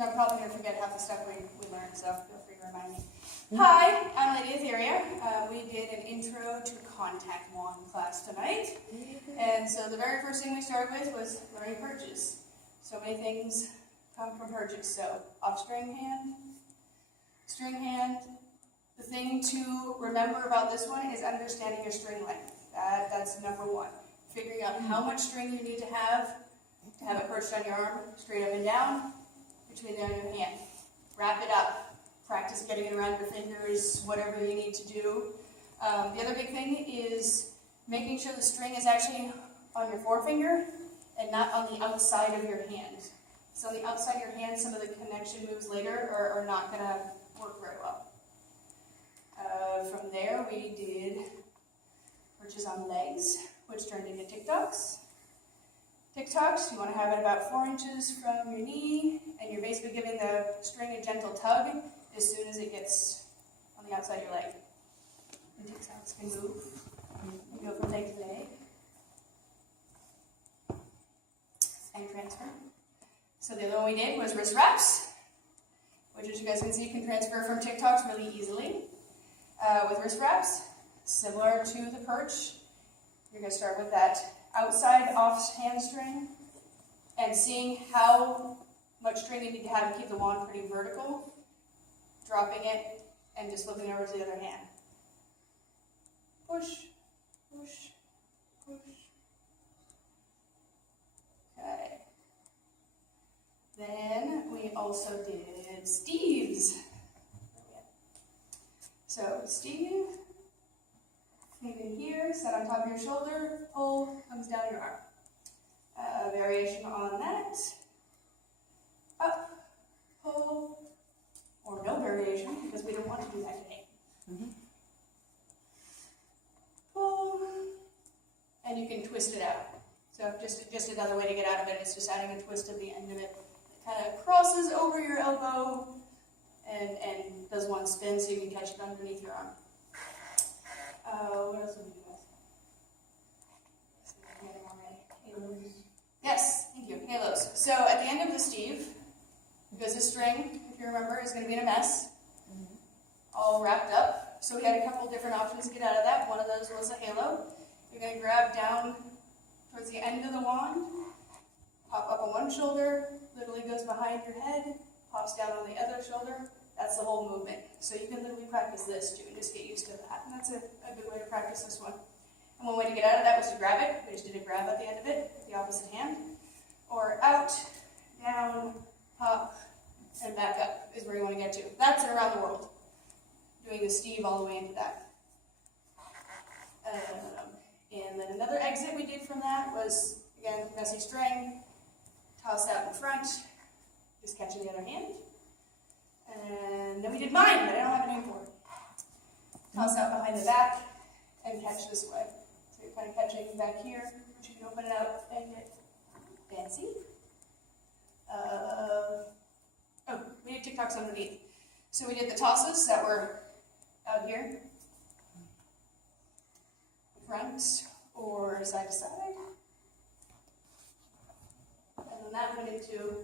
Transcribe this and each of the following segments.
I'm probably going to forget half the stuff we learned, so feel free to remind me. Hi, I'm Lydia Etheria. We did an intro to contact wand class tonight. And so the very first thing we started with was learning perches. So many things come from perches. So off string hand, string hand. The thing to remember about this one is understanding your string length. That's number one. Figuring out how much string you need to have it perched on your arm, straight up and down, between there and your hand. Wrap it up. Practice getting it around your fingers, whatever you need to do. The other big thing is making sure the string is actually on your forefinger and not on the outside of your hand. So on the outside of your hand, some of the connection moves later are not going to work very well. From there, we did perches on legs, which turned into tic-tocs. Tic-tocs, you want to have it about 4 inches from your knee, and you're basically giving the string a gentle tug as soon as it gets on the outside of your leg. And tic-tocs can move. You go from leg to leg. And transfer. So the other one we did was wrist wraps, which as you guys can see can transfer from tic-tocs really easily. With wrist wraps, similar to the perch, you're going to start with that outside off hand string and seeing how much string you need to have to keep the wand pretty vertical, dropping it and just flipping over to the other hand. Push, push, push. Okay. Then we also did Steves. So Steve, feet in here, set on top of your shoulder, pull, comes down your arm. Variation on that. Up, pull, or no variation, because we don't want to do that today. Pull, and you can twist it out. So just another way to get out of it is just adding a twist at the end of it. It kind of crosses over your elbow and does one spin so you can catch it underneath your arm. What else did we do? Halos. Yes, thank you. Halos. So at the end of the Steve, because the string, if you remember, is going to be in a mess, all wrapped up. So we had a couple different options to get out of that. One of those was a halo. You're going to grab down towards the end of the wand, pop up on one shoulder, literally goes behind your head, pops down on the other shoulder. That's the whole movement. So you can literally practice this too and just get used to that. And that's a good way to practice this one. And one way to get out of that was to grab it. We just did a grab at the end of it with the opposite hand. Or out, down, pop, and back up is where you want to get to. That's it around the world. Doing the Steve all the way into that. And then another exit we did from that was, again, messy string, toss out in front, just catching the other hand. And then we did mine, but I don't have a name for it. Toss out behind the back and catch this way. So you're kind of catching back here, but you can open it out and get fancy. We did tic-tocs underneath. So we did the tosses that were out here, front or side to side. And then that went into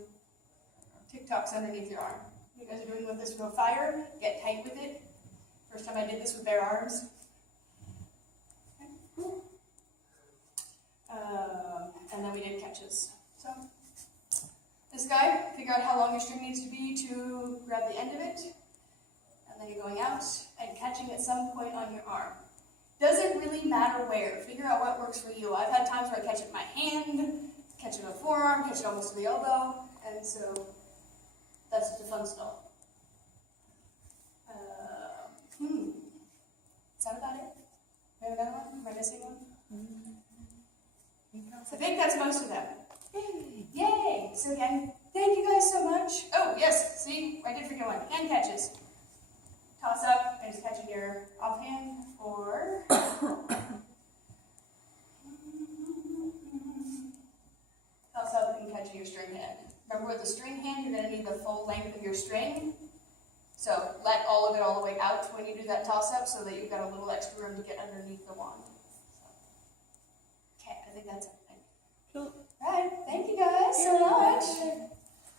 tic-tocs underneath your arm. You guys are doing with this real fire, get tight with it. First time I did this with bare arms. Okay. And then we did catches. So this guy, figure out how long your string needs to be to grab the end of it. And then you're going out and catching at some point on your arm. Doesn't really matter where. Figure out what works for you. I've had times where I catch it in my hand, catch it on the forearm, catch it almost to the elbow. And so that's the fun stuff. Is that about it? We have another one? Am I missing one? I think that's most of them. Yay! So again, thank you guys so much. Oh, yes, see? I did forget one. Hand catches. Toss up and just catching your offhand or toss up and catching your string hand. Remember with the string hand, you're going to need the full length of your string. So let all of it all the way out when you do that toss-up so that you've got a little extra room to get underneath the wand. Okay, I think that's it. Cool. All right, thank you guys so much.